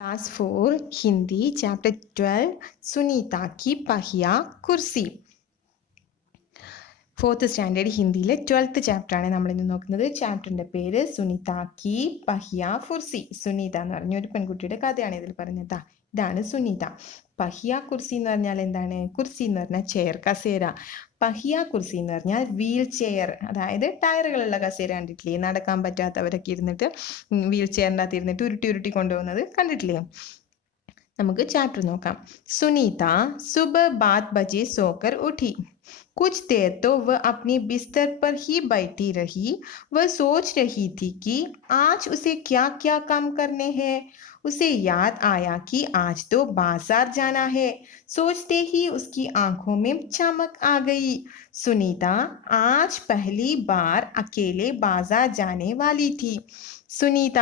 Class 4 Hindi chapter 12 Suneetha की पहिया കുർസി. ഫോർത്ത് സ്റ്റാൻഡേർഡ് ഹിന്ദിയിലെ 12th ചാപ്റ്ററാണ് നമ്മളിന്ന് നോക്കുന്നത്. ചാപ്റ്ററിൻ്റെ പേര് സുനിത കി പഹിയ കുർസി. സുനീത എന്ന് പറഞ്ഞ ഒരു പെൺകുട്ടിയുടെ കഥയാണ് ഇതിൽ പറഞ്ഞത്. ഇതാണ് സുനീത. പഹിയ കുർസി എന്ന് പറഞ്ഞാൽ എന്താണ്? കുർസി എന്ന് പറഞ്ഞാൽ ചെയർ, കസേര. പഹിയ കുർസി എന്ന് പറഞ്ഞാൽ വീൽ ചെയർ, അതായത് ടയറുകളുള്ള കസേര കണ്ടിട്ടില്ലേ? നടക്കാൻ പറ്റാത്തവരൊക്കെ ഇരുന്നിട്ട് വീൽ ചെയറിൻ്റെ അകത്ത് ഇരുന്നിട്ട് ഉരുട്ടി ഉരുട്ടി കൊണ്ടുപോകുന്നത് കണ്ടിട്ടില്ലേ? നമുക്ക് ചാപ്റ്റർ നോക്കാം. സുനീത सुबह 5 बजे सोकर उठी. कुछ देर तो वह अपनी बिस्तर पर ही बैठी रही. वह सोच रही थी कि आज उसे क्या क्या काम करने हैं. उसे याद आया कि आज तो बाजार जाना है. सोचते ही उसकी आंखों में चमक आ गई. सुनीता आज पहली बार अकेले बाजार जाने वाली थी. സുനീത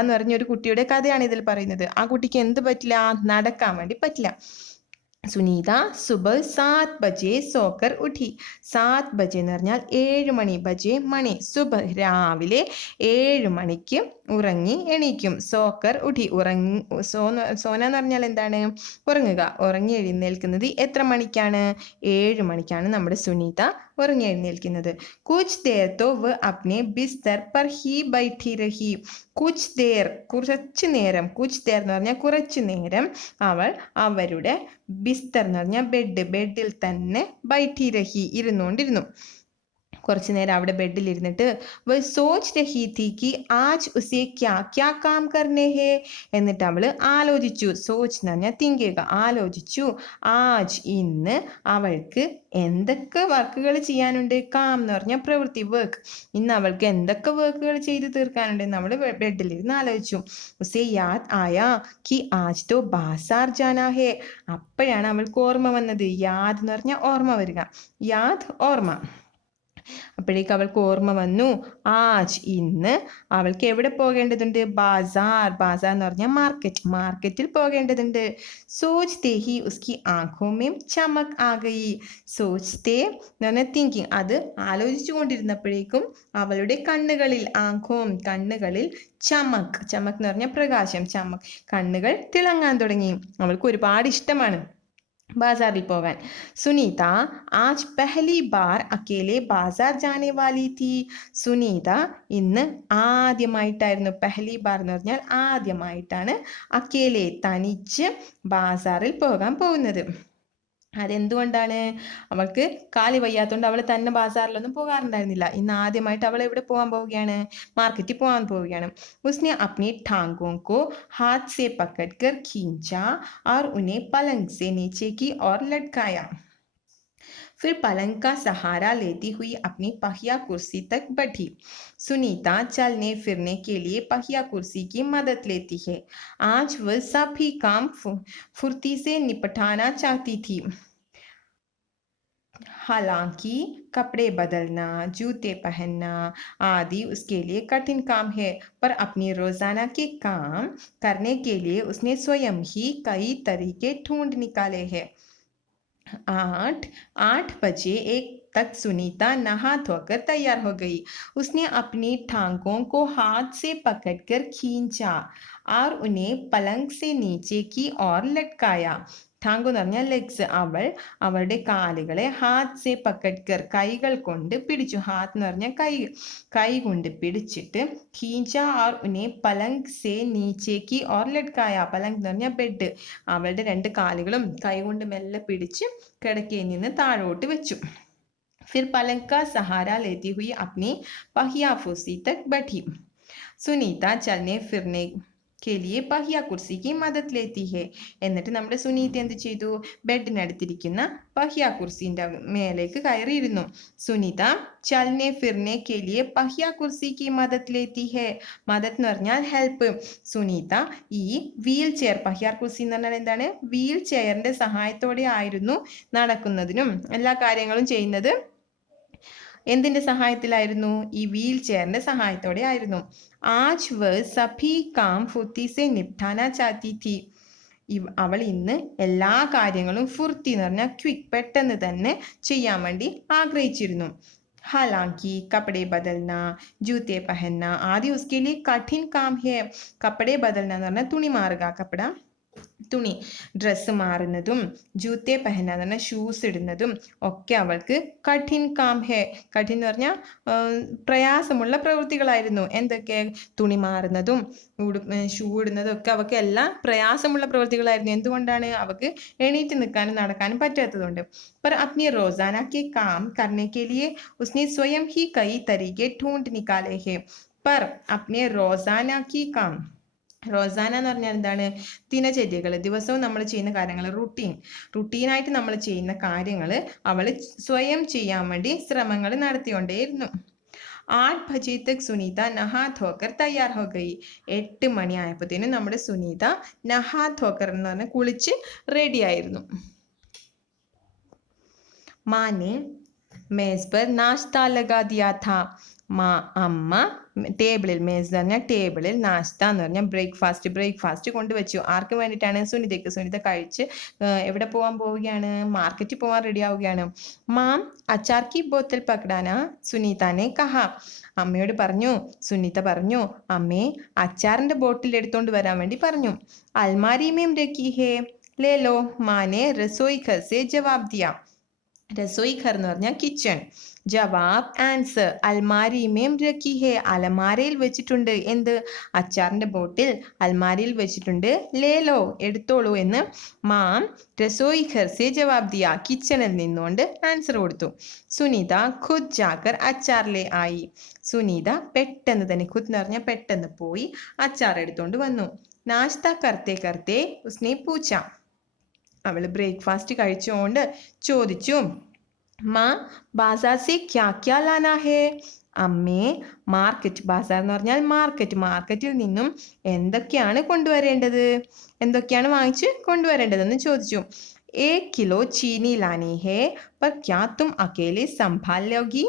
എന്ന് പറഞ്ഞ ഒരു കുട്ടിയുടെ കഥയാണ് ഇതിൽ പറയുന്നത്. ആ കുട്ടിക്ക് എന്ത് പറ്റില്ല? നടക്കാൻ വേണ്ടി പറ്റില്ല. സുനീത സുബഹ് 7 ബജെ സോക്കർ ഉഠി. 7 ബജെ എന്ന് പറഞ്ഞാൽ 7 മണി. ബജെ മണി. സുബഹ് രാവിലെ 7 മണിക്ക് ഉറങ്ങി എണീക്കും. സോക്കർ ഉഠി സോന എന്ന് പറഞ്ഞാൽ എന്താണ്? ഉറങ്ങുക. ഉറങ്ങി എഴുന്നേൽക്കുന്നത് എത്ര മണിക്കാണ്? 7 മണിക്കാണ് നമ്മുടെ സുനീത ഉറങ്ങി എഴുന്നേൽക്കുന്നത്. കുച്ച് ദേർ തോ വ അപ്നെ ബിസ്തർ പർ ഹി ബൈഠി രഹി. കുച്ച് ദേർ കുറച്ചു നേരം. കുച്ച് ദേർ എന്ന് പറഞ്ഞാൽ കുറച്ചു നേരം അവൾ അവരുടെ ബിസ്തർ എന്ന് പറഞ്ഞാൽ ബെഡിൽ തന്നെ ബൈഠി രഹി ഇരുന്നുകൊണ്ടിരുന്നു. കുറച്ചു നേരം അവിടെ ബെഡിൽ ഇരുന്നിട്ട് വ സോച്ച് രഹി തീ കി ആജ് ഉസേ ക്യാ ക്യാ കാം കർനെ ഹേ. എന്നിട്ട് അവൾ ആലോചിച്ചു. സോച്ച് എന്ന് പറഞ്ഞാൽ തിങ്ക് ചെയ്യുക. ആലോചിച്ചു. ആജ് ഇന്ന് അവൾക്ക് എന്തൊക്കെ വർക്കുകൾ ചെയ്യാനുണ്ട്. കാം എന്ന് പറഞ്ഞാൽ പ്രവൃത്തി, വർക്ക്. ഇന്ന് അവൾക്ക് എന്തൊക്കെ വർക്കുകൾ ചെയ്ത് തീർക്കാനുണ്ട് എന്ന് അവൾ ബെഡിലിരുന്ന് ആലോചിച്ചു. ഉസേ യാദ് ആയാ കി ആജ് തോ ബാസാർ ജാനാ ഹേ. അപ്പോഴാണ് അവൾക്ക് ഓർമ്മ വന്നത്. യാദ് എന്ന് പറഞ്ഞാൽ ഓർമ്മ വരിക. യാദ് ഓർമ്മ. അപ്പോഴേക്ക് അവൾക്ക് ഓർമ്മ വന്നു. ആജ് ഇന്ന് അവൾക്ക് എവിടെ പോകേണ്ടതുണ്ട്? ബാസാർ. ബാസാർ എന്ന് പറഞ്ഞാൽ മാർക്കറ്റിൽ പോകേണ്ടതുണ്ട്. സോച്ച്തേ ഹി ഉസ്കി ആംഖോं में चमक आ गई. സോച്ച്തേ എന്ന് പറഞ്ഞാൽ തിങ്കിങ്. അത് ആലോചിച്ചു കൊണ്ടിരുന്നപ്പോഴേക്കും അവളുടെ കണ്ണുകളിൽ, കണ്ണുകളിൽ ചമക് എന്ന് പറഞ്ഞാൽ പ്രകാശം. കണ്ണുകൾ തിളങ്ങാൻ തുടങ്ങി. അവൾക്ക് ഒരുപാട് ഇഷ്ടമാണ് ബാസാറിൽ പോകാൻ. സുനീത ആജ് പഹലി ബാർ അക്കേലെ ബാസാർ ജാനെ വാലി തീ. സുനീത ഇന്ന് ആദ്യമായിട്ടായിരുന്നു, പഹലി ബാർ എന്ന് പറഞ്ഞാൽ ആദ്യമായിട്ടാണ്, അക്കേലെ തനിച്ച് ബാസാറിൽ പോകാൻ പോകുന്നത്. അതെന്തുകൊണ്ടാണ്? അവൾക്ക് കാല് വയ്യാത്തതുകൊണ്ട് അവൾ തന്നെ ബാസാറിലൊന്നും പോകാറുണ്ടായിരുന്നില്ല. ഇന്ന് ആദ്യമായിട്ട് അവൾ എവിടെ പോകാൻ പോവുകയാണ്? മാർക്കറ്റിൽ പോകാൻ പോവുകയാണ്. ഉസ്നെ അപ്നി ഠാങ്കോं को हाथ से पकड़कर खींचा और उन्हें पलंग से नीचे की ओर लटकाया. फिर पलंग का सहारा लेती हुई अपनी पहिया कुर्सी तक बैठी. सुनीता चलने फिरने के लिए पहिया कुर्सी की मदद लेती है. आज वह सभी काम फुर्ती से निपटाना चाहती थी. हालांकि कपड़े बदलना, जूते पहनना आदि उसके लिए कठिन काम है, पर अपनी रोजाना के काम करने के लिए उसने स्वयं ही कई तरीके ढूंढ निकाले हैं. 8 बजे एक तक सुनीता नहा धोकर तैयार हो गई. उसने अपनी टांगों को हाथ से पकड़कर खींचा और उन्हें पलंग से नीचे की ओर लटकाया. ടാങ്കു എന്ന് പറഞ്ഞാൽ ലെഗ്സ്. അവൾ അവളുടെ കാലുകളെ ഹാത്ത് സെ പക്കഡ്കർ കൈകൾ കൊണ്ട് പിടിച്ചു. ഹാത്ത് എന്ന് പറഞ്ഞാൽ കൈ കൊണ്ട് പിടിച്ചിട്ട് ഖീഞ്ച ഓർ ഉനെ പലങ്ക് സെ നീച്ചേക്ക് ഓർ ലട്കായ. പലങ്ക് എന്ന് പറഞ്ഞാൽ ബെഡ്. അവളുടെ 2 കാലുകളും കൈ കൊണ്ട് മെല്ലെ പിടിച്ച് കിടക്കയിൽ നിന്ന് താഴോട്ട് വെച്ചു. फिर पलंग का सहारा लेती हुई अपनी पहिया कुर्सी तक बैठी. सुनीता चलने फिरने के लिए पहिया കുർസി की मदद लेती है. എന്നിട്ട് നമ്മുടെ സുനീത എന്ത് ചെയ്തു? ബെഡിനടുത്തിരിക്കുന്ന पहिया കുർസിന്റെ മേലേക്ക് കയറിയിരുന്നു. സുനീത ചലനെ ഫിർനെ के लिए पहिया കുർസി की मदद लेती है. മദത് എന്ന് പറഞ്ഞാൽ ഹെൽപ്പ്. സുനീത ഈ വീൽ ചെയർ, पहिया കുർസി എന്ന് പറഞ്ഞാൽ എന്താണ്? വീൽ ചെയറിന്റെ സഹായത്തോടെ ആയിരുന്നു നടക്കുന്നതിനും എല്ലാ കാര്യങ്ങളും ചെയ്യുന്നത്. എന്തിന്റെ സഹായത്തിലായിരുന്നു? ഈ വീൽ ചെയറിന്റെ സഹായത്തോടെ ആയിരുന്നു. ആജ് വ സഭി കാം ഫുർത്തി സെ നിപ്ഠാന ചാത്തി തി. അവൾ ഇന്ന് എല്ലാ കാര്യങ്ങളും ഫുർത്തി എന്ന് പറഞ്ഞാൽ ക്വിക്ക്, പെട്ടെന്ന് തന്നെ ചെയ്യാൻ വേണ്ടി ആഗ്രഹിച്ചിരുന്നു. हालांकि कपड़े बदलना, जूते पहनना आदि उसके लिए कठिन काम है. കപ്പടെ ബദൽന എന്ന് പറഞ്ഞാൽ തുണി മാറുക, കപ്പട തുണി, ഡ്രസ്സ് മാറുന്നതും ജൂത്തെ പെഹന എന്ന് പറഞ്ഞാൽ ഷൂസ് ഇടുന്നതും ഒക്കെ അവൾക്ക് കഠിൻ കാം ഹെ. കഠിൻ എന്ന് പറഞ്ഞാൽ പ്രയാസമുള്ള പ്രവൃത്തികളായിരുന്നു. എന്തൊക്കെ? തുണി മാറുന്നതും ഷൂ ഇടുന്നതും ഒക്കെ അവൾക്ക് എല്ലാം പ്രയാസമുള്ള പ്രവൃത്തികളായിരുന്നു. എന്തുകൊണ്ടാണ്? അവൾക്ക് എണീറ്റ് നിൽക്കാനും നടക്കാനും പറ്റാത്തതുകൊണ്ട്. पर अपनी रोजाना के काम करने के लिए उसने स्वयं ही कई तरीके ढूंढ निकाले हैं. पर अपने रोजाना की काम, റോസാന എന്ന് പറഞ്ഞാൽ എന്താണ്? ദിനചര്യകൾ, ദിവസവും നമ്മൾ ചെയ്യുന്ന കാര്യങ്ങൾ, റുട്ടീനായിട്ട് നമ്മൾ ചെയ്യുന്ന കാര്യങ്ങൾ അവൾ സ്വയം ചെയ്യാൻ വേണ്ടി ശ്രമങ്ങൾ നടത്തിക്കൊണ്ടേയിരുന്നു. 8 बजे तक सुनीता नहा धोकर तैयार हो गई. 8 മണിയായപ്പോഴത്തേനും നമ്മുടെ സുനീത നഹാ ധോക്കർ എന്ന് പറഞ്ഞാൽ കുളിച്ച് റെഡി ആയിരുന്നു. माँ ने मेज पर नाश्ता लगा दिया था. അമ്മ ടേബിളിൽ, മേസ് എന്ന് പറഞ്ഞാൽ ടേബിളിൽ, നാശ്ത എന്ന് പറഞ്ഞാൽ ബ്രേക്ക്ഫാസ്റ്റ് കൊണ്ടുവച്ചു. ആർക്ക് വേണ്ടിയിട്ടാണ്? സുനിതയ്ക്ക്. സുനിത കഴിച്ച് എവിടെ പോകാൻ പോവുകയാണ്? മാർക്കറ്റിൽ പോകാൻ റെഡി ആവുകയാണ്. മാം അച്ചാർ കി ബോത്തൽ പകടാന സുനീതാനെ കഹ. അമ്മയോട് പറഞ്ഞു, സുനീത പറഞ്ഞു, അമ്മേ അച്ചാറിന്റെ ബോട്ടിൽ എടുത്തോണ്ട് വരാൻ വേണ്ടി പറഞ്ഞു. അൽമാരി മേം രഖി ഹേ ലേ ലോ, മാനെ റസോയി ഘർ സെ ജവാബ് ദിയ. रसोई घर എന്ന് പറഞ്ഞാൽ കിച്ചൺ. ജവാബ്, ആൻസർ. അൽമാരി മേം രഖി ഹേ, അലമാരയിൽ വെച്ചിട്ടുണ്ട്. എന്ത്? അച്ചാറിന്റെ ബോട്ടിൽ അൽമാരയിൽ വെച്ചിട്ടുണ്ട്. ലേലോ, എടുത്തോളൂ എന്ന് മാം രസോയി ഘർ സെ ജവാബ് ദിയ, കിച്ചണിൽ നിന്നുകൊണ്ട് ആൻസർ കൊടുത്തു. സുനിത ഖുദ് ജാക്കർ അച്ചാർ ലേ ആയി. സുനീത പെട്ടെന്ന് തന്നെ, ഖുദ് എന്ന് പറഞ്ഞാൽ പെട്ടെന്ന് പോയി അച്ചാർ എടുത്തോണ്ട് വന്നു. നാശ്ത കർത്തേ കർത്തേ ഉസ്നെ പൂച്ച. അവൾ ബ്രേക്ക്ഫാസ്റ്റ് കഴിച്ചുകൊണ്ട് ചോദിച്ചു, മാ ബാസാർ സെ ക്യാ ക്യാ ലാനാ ഹേ. അമ്മേ മാർക്കറ്റ്, ബാസാർ എന്ന് പറഞ്ഞാൽ മാർക്കറ്റിൽ നിന്നും എന്തൊക്കെയാണ് കൊണ്ടുവരേണ്ടത്, എന്തൊക്കെയാണ് വാങ്ങിച്ച് കൊണ്ടുവരേണ്ടതെന്ന് ചോദിച്ചു. 1 കിലോ ചീനി ലാനി ഹേ പർ ക്യാ തും അക്കേലെ സംഭാൽ ലോഗി.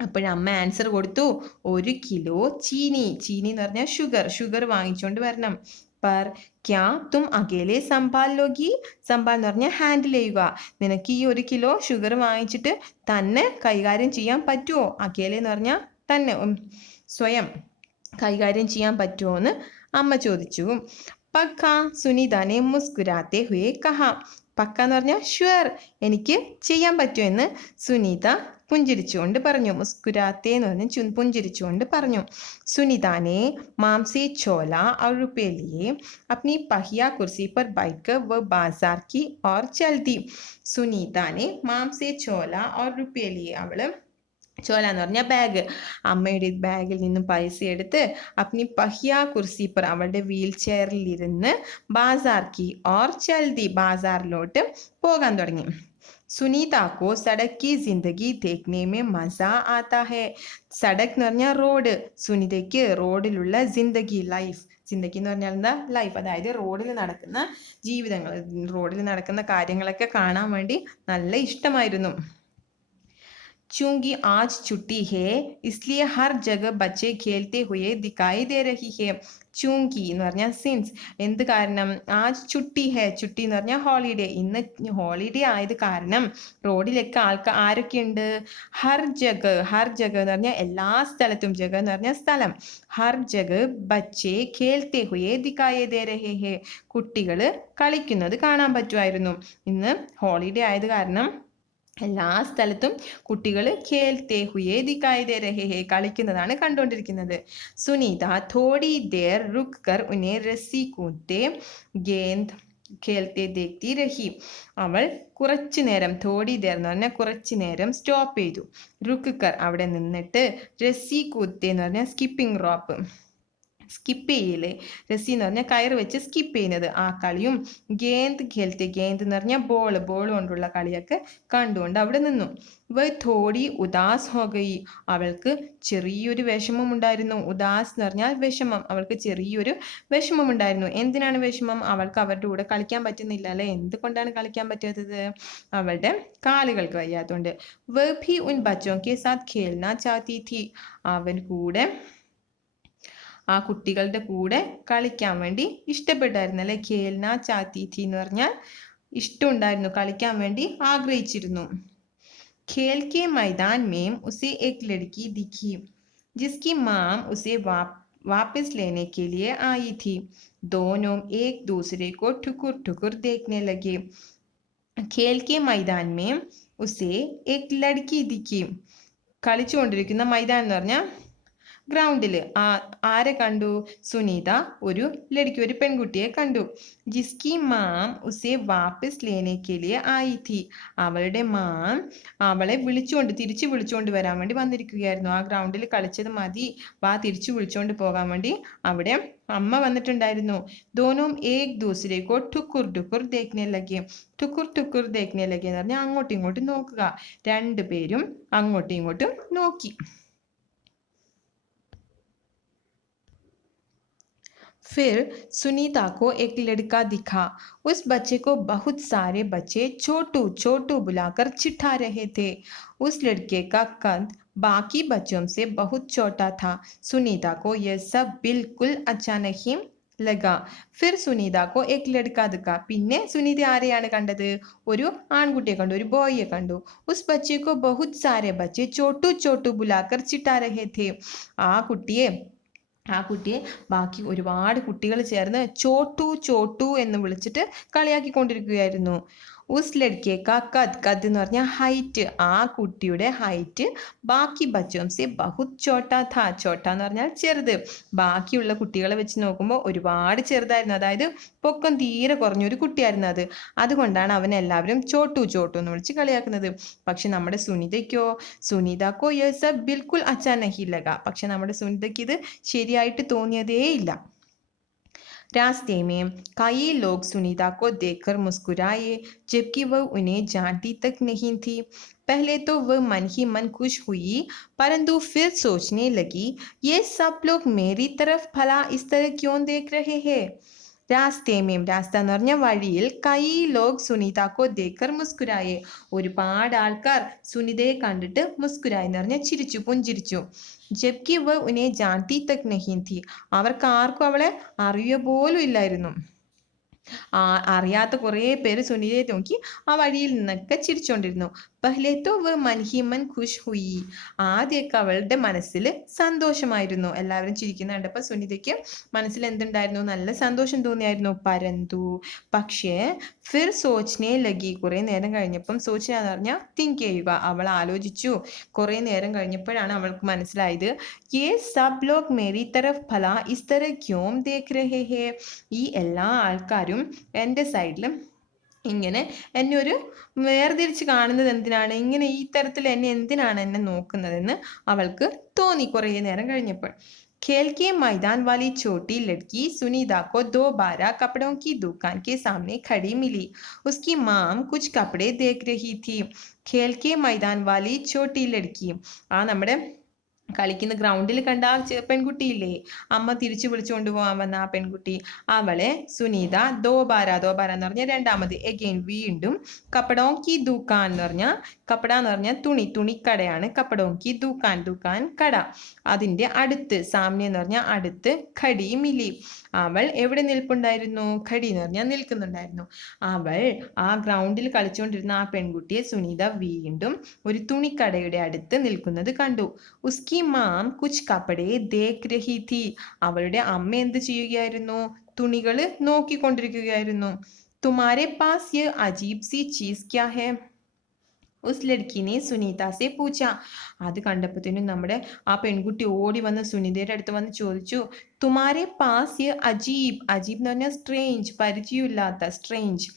അപ്പോഴമ്മ ആൻസർ കൊടുത്തു, 1 കിലോ ചീനി എന്ന് പറഞ്ഞാൽ ഷുഗർ വാങ്ങിച്ചുകൊണ്ട് വരണം. पर क्या तुम अकेले संभाल लोगी. സംഭാൽ എന്ന് പറഞ്ഞാൽ ഹാൻഡിൽ ചെയ്യുക. നിനക്ക് ഈ 1 കിലോ ഷുഗർ വാങ്ങിച്ചിട്ട് തന്നെ കൈകാര്യം ചെയ്യാൻ പറ്റുമോ? അക്കേലെ എന്ന് പറഞ്ഞാൽ തന്നെ, സ്വയം കൈകാര്യം ചെയ്യാൻ പറ്റുമോ എന്ന് അമ്മ ചോദിച്ചു. പക്ക സുനിതാനെ മുസ്കുരാത്തെ ഹുയെ കഹ. പക്ക എന്ന് പറഞ്ഞാൽ ഷുവർ, എനിക്ക് ചെയ്യാൻ പറ്റുമെന്ന് സുനീത പുഞ്ചിരിച്ചുകൊണ്ട് പറഞ്ഞു. മുസ്കുരാത്തെ എന്ന് പറഞ്ഞാൽ പുഞ്ചിരിച്ചുകൊണ്ട് പറഞ്ഞു. സുനിതാനെ മാംസേ ചോല और रुपये लिए अपनी पहिया कुर्सी पर बैठकर वह बाजार की और चल दी. സുനീതാനെ മാംസേ ചോല और रुपये लिए, അവള് ചോല എന്ന് പറഞ്ഞാൽ ബാഗ്, അമ്മയുടെ ബാഗിൽ നിന്നും പൈസ എടുത്ത് അപ്നി പഹിയ കുർസി പർ, അവളുടെ വീൽ ചെയറിൽ ഇരുന്ന് ബാസാർക്കി ഓർ ചൽദി, ബാസാറിലോട്ട് പോകാൻ തുടങ്ങി. സുനീതാക്കോ സടക് കി ജിന്ദഗി ദേഖ്നെ മേ മസ ആതാ ഹെ. സടക് എന്ന് പറഞ്ഞാൽ റോഡ്, സുനിതയ്ക്ക് റോഡിലുള്ള ജിന്ദഗി, ലൈഫ്. ജിന്ദഗി എന്ന് പറഞ്ഞാൽ എന്താ? ലൈഫ്, അതായത് റോഡിൽ നടക്കുന്ന ജീവിതങ്ങൾ, റോഡിൽ നടക്കുന്ന കാര്യങ്ങളൊക്കെ കാണാൻ വേണ്ടി നല്ല ഇഷ്ടമായിരുന്നു. चूंकि आज छुट्टी है इसलिए हर जगह बच्चे खेलते हुए दिखाई दे रही है. ചൂങ്കി എന്ന് പറഞ്ഞാൽ സിൻസ്, എന്ത് കാരണം? ആജ് ചുട്ടി ഹേ, ചുട്ടി എന്ന് പറഞ്ഞാൽ ഹോളിഡേ, ഇന്ന് ഹോളിഡേ ആയത് കാരണം റോഡിലൊക്കെ ആരൊക്കെയുണ്ട്? ഹർ ജഗ എന്ന് പറഞ്ഞാൽ എല്ലാ സ്ഥലത്തും, ജഗ എന്ന് പറഞ്ഞാൽ സ്ഥലം. ഹർ ജഗ ബച്ചേ ഖേൽത്തെ ഹുയേ ദിക്കായേ ദേ രഹേ ഹേ, കുട്ടികൾ കളിക്കുന്നത് കാണാൻ പറ്റുമായിരുന്നു. ഇന്ന് ഹോളിഡേ ആയത് കാരണം എല്ലാ സ്ഥലത്തും കുട്ടികൾ ഖേൽത്തെ ഹുയേ ദിക്കായേ ദേ രഹേ ഹേ, കളിക്കുന്നതാണ് കണ്ടുകൊണ്ടിരിക്കുന്നത്. സുനീത തോടി ദേർ റുക് കർ ഉന്നെ രസ്സി കൂത്തെ ഗേന്ദ് ഖേൽത്തെ ദേഖ്തി രഹി. അവൾ കുറച്ചു നേരം, തോടി ദേർ എന്ന് പറഞ്ഞാൽ കുറച്ചു നേരം സ്റ്റോപ്പ് ചെയ്തു. റുക് കർ അവിടെ നിന്നിട്ട്, രസ്സി കൂത്തെ എന്ന് പറഞ്ഞാൽ സ്കിപ്പിംഗ് റോപ്പ്, സ്കിപ്പ് ചെയ്യല്. രസി എന്ന് പറഞ്ഞാൽ കയറ് വെച്ച് സ്കിപ്പ് ചെയ്യുന്നത്, ആ കളിയും. ഗേന്ദ് ഖേൽത്തെ, ഗേന്ദ് എന്ന് പറഞ്ഞാൽ ബോൾ കൊണ്ടുള്ള കളിയൊക്കെ കണ്ടുകൊണ്ട് അവിടെ നിന്നു. വ തോടി ഉദാസ് ഹോ ഗയി, അവൾക്ക് ചെറിയൊരു വിഷമം ഉണ്ടായിരുന്നു. ഉദാസ് എന്ന് പറഞ്ഞാൽ വിഷമം, അവൾക്ക് ചെറിയൊരു വിഷമം ഉണ്ടായിരുന്നു. എന്തിനാണ് വിഷമം? അവൾക്ക് അവരുടെ കൂടെ കളിക്കാൻ പറ്റുന്നില്ല അല്ലെ. എന്തുകൊണ്ടാണ് കളിക്കാൻ പറ്റാത്തത്? അവളുടെ കാലുകൾക്ക് വയ്യാത്തതുകൊണ്ട്. വ ഭി ഉൻ ബച്ചോ കെ സാത്ത് ഖേൽനാ ചാഹത്തി ഥി, അവൻ കൂടെ, ആ കുട്ടികളുടെ കൂടെ കളിക്കാൻ വേണ്ടി ഇഷ്ടപ്പെട്ടായിരുന്നു അല്ലെ. ഖേൽനാ ചാഹത്തി ഥി എന്ന് പറഞ്ഞാൽ ഇഷ്ടമുണ്ടായിരുന്നു, കളിക്കാൻ വേണ്ടി ആഗ്രഹിച്ചിരുന്നു. खेल के मैदान में उसे एक लड़की दिखी जिसकी माँ उसे वापस लेने के लिए आई थी। दोनों एक दूसरे को ठुकुर ठुकुर देखने लगे। खेल के मैदान में उसे एक लड़की दिखी. കളിച്ചുകൊണ്ടിരിക്കുന്ന മൈതാനം എന്ന് പറഞ്ഞാൽ ഗ്രൗണ്ടിൽ ആരെ കണ്ടു? സുനീത ഒരു ലड़की ഒരു പെൺകുട്ടിയെ കണ്ടു. ജിസ്കി മാം ഉസേ വാപ്പിസ് ലേനെ കെ ലിയെ ആയി ഥി. അവളുടെ മാം അവളെ തിരിച്ചു വിളിച്ചുകൊണ്ട് വരാൻ വേണ്ടി വന്നിരിക്കുകയായിരുന്നു. ആ ഗ്രൗണ്ടിൽ കളിച്ചത് മതി, തിരിച്ചു വിളിച്ചുകൊണ്ട് പോകാൻ വേണ്ടി അവിടെ അമ്മ വന്നിട്ടുണ്ടായിരുന്നു. ദോനോം ഏക് ദൂസരേക്കോ ഠുക്കുർ ഠുക്കുർ ദേഖ്നെ ലഗെ. ഠുക്കുർ ഠുക്കുർ ദേഖ്നെ ലഗെ എന്ന് പറഞ്ഞാൽ അങ്ങോട്ടും ഇങ്ങോട്ടും നോക്കുക. രണ്ടുപേരും അങ്ങോട്ടും ഇങ്ങോട്ടും നോക്കി. फिर सुनीता को एक लड़का दिखा. उस बच्चे को बहुत सारे बच्चे छोटू छोटू बुलाकर चिढ़ा रहे थे. उस लड़के का कद बाकी बच्चों से बहुत छोटा था. सुनीता को यह सब बिल्कुल अच्छा नहीं लगा. फिर सुनीता को एक लड़का दिखा. പിന്നെ സുനീത ആരെയാണ് കണ്ടത്? ഒരു ആൺകുട്ടിയെ കണ്ടു, ഒരു ബോയിയെ കണ്ടു. ഉസ് ബच्चे को बहुत सारे बच्चे छोटू छोटू बुलाकर चिढ़ा रहे थे. ആ കുട്ടിയെ ബാക്കി ഒരുപാട് കുട്ടികൾ ചേർന്ന് ചോട്ടു ചോട്ടു എന്ന് വിളിച്ചിട്ട് കളിയാക്കിക്കൊണ്ടിരിക്കുകയായിരുന്നു. ഉസ് ലഡ്കെ കാ കദ് എന്ന് പറഞ്ഞാൽ ഹൈറ്റ്. ആ കുട്ടിയുടെ ഹൈറ്റ് ബാക്കി ബച്ചോം സെ ബഹുത് ചോട്ടാ ഥാ. ചോട്ട എന്ന് പറഞ്ഞാൽ ചെറുത്. ബാക്കിയുള്ള കുട്ടികളെ വെച്ച് നോക്കുമ്പോൾ ഒരുപാട് ചെറുതായിരുന്നു. അതായത് പൊക്കം തീരെ കുറഞ്ഞൊരു കുട്ടിയായിരുന്നു അത്. അതുകൊണ്ടാണ് അവൻ എല്ലാവരും ചോട്ടു ചോട്ടു എന്ന് വിളിച്ച് കളിയാക്കുന്നത്. പക്ഷെ നമ്മുടെ സുനിതക്കോ യേ സബ് ബിൽക്കുൽ അച്ഛാ നഹി ലഗ. പക്ഷെ നമ്മുടെ സുനിതയ്ക്ക് ഇത് ശരിയായിട്ട് തോന്നിയതേ ഇല്ല. रास्ते में कई लोग सुनीता को देखकर मुस्कुराए जबकि वह उन्हें जानती तक नहीं थी. पहले तो वह मन ही मन खुश हुई, परंतु फिर सोचने लगी, ये सब लोग मेरी तरफ भला इस तरह क्यों देख रहे हैं. രാസ്തേമേം, രാസ്ത എന്ന് പറഞ്ഞ വഴിയിൽ, കൈ ലോഗ് സുനിതക്കോ ദേക്കർ മുസ്കുരായെ, ഒരുപാട് ആൾക്കാർ സുനിതയെ കണ്ടിട്ട് മുസ്കുരായി എന്ന് പറഞ്ഞാൽ ചിരിച്ചു, പുഞ്ചിരിച്ചു. ജബ്കി വ ഉനെ ജാൻതി തക് നഹീ ഥി. അവർക്ക് ആർക്കും അവളെ അറിയുക പോലും ഇല്ലായിരുന്നു. അറിയാത്ത കുറേ പേര് സുനിതയെ നോക്കി ആ വഴിയിൽ നിന്നൊക്കെ ചിരിച്ചോണ്ടിരുന്നു. പഹ്ലെ തോ വ മൻ ഹി മൻ ഖുഷ് ഹുയി. ആദ്യമൊക്കെ അവളുടെ മനസ്സിൽ സന്തോഷമായിരുന്നു. എല്ലാവരും ചിരിക്കുന്ന കണ്ടപ്പോൾ സുനിതയ്ക്ക് മനസ്സിൽ എന്തുണ്ടായിരുന്നു? നല്ല സന്തോഷം തോന്നിയായിരുന്നു. പരന്തു, പക്ഷേ ഫിർ സോച്നെ ലഗി. കുറേ നേരം കഴിഞ്ഞപ്പം, സോച്ന എന്ന് പറഞ്ഞാൽ തിങ്ക് ചെയ്യുക, അവൾ ആലോചിച്ചു. കുറേ നേരം കഴിഞ്ഞപ്പോഴാണ് അവൾക്ക് മനസ്സിലായത്, യേ സബ് ലോഗ് മേരി തരഫ് ഭലാ ഇസ് തരഹ് ക്യോം ദേഖ് രഹേ ഹേ. ഈ എല്ലാ ആൾക്കാരും എൻ്റെ സൈഡിലും ഇങ്ങനെ എന്നെ ഒരു വേർതിരിച്ച് കാണുന്നത് എന്തിനാണ്, ഇങ്ങനെ ഈ തരത്തിൽ എന്തിനാണ് എന്നെ നോക്കുന്നതെന്ന് അവൾക്ക് തോന്നി കുറേ നേരം കഴിഞ്ഞപ്പോൾ. खेल के मैदान वाली छोटी लड़की सुनीता को दोबारा कपड़ों की दुकान के सामने खड़ी मिली. उसकी माम कुछ कपड़े देख रही थी. खेल के मैदान वाली छोटी लड़की, നമ്മുടെ കളിക്കുന്ന ഗ്രൗണ്ടിൽ കണ്ട ആ പെൺകുട്ടിയില്ലേ, അമ്മ തിരിച്ചു വിളിച്ചു കൊണ്ടുപോകാൻ വന്ന ആ പെൺകുട്ടി, അവളെ സുനീത ദോബാര എന്ന് പറഞ്ഞാൽ രണ്ടാമത്, എഗെയിൻ വീണ്ടും, കപ്പടോങ്കി ദുക്കാൻ എന്ന് പറഞ്ഞാൽ, കപ്പട എന്ന് പറഞ്ഞാൽ തുണിക്കടയാണ്. കപ്പടോങ്കി ദുക്കാൻ കട. അതിൻ്റെ അടുത്ത്, സാമ്യ എന്ന് പറഞ്ഞാൽ അടുത്ത്, ഖടി മിലി, അവൾ എവിടെ നിൽപ്പുണ്ടായിരുന്നു? ഖടി എന്ന് പറഞ്ഞാൽ നിൽക്കുന്നുണ്ടായിരുന്നു. അവൾ ആ ഗ്രൗണ്ടിൽ കളിച്ചുകൊണ്ടിരുന്ന ആ പെൺകുട്ടിയെ സുനീത വീണ്ടും ഒരു തുണിക്കടയുടെ അടുത്ത് നിൽക്കുന്നത് കണ്ടു. ഉസ്കി മാം കുച്ച് കപ്പടെ ദേഖ് രഹി ഥി. അവളുടെ അമ്മ എന്ത് ചെയ്യുകയായിരുന്നു? തുണികൾ നോക്കിക്കൊണ്ടിരിക്കുകയായിരുന്നു. തുമാരെ പാസ് യേ അജീബ് സി ചീസ് ക്യാ ഹേ. ഉസ് ലഡ്കിനെ സുനീത സെ പൂച്ച. അത് കണ്ടപ്പോഴത്തേനും നമ്മുടെ ആ പെൺകുട്ടി ഓടി വന്ന് സുനിതയുടെ അടുത്ത് വന്ന് ചോദിച്ചു, തുമാരെ പാസ് യേ അജീബ് എന്ന് പറഞ്ഞാൽ സ്ട്രേഞ്ച്, പരിചയമില്ലാത്ത, സ്ട്രേഞ്ച്.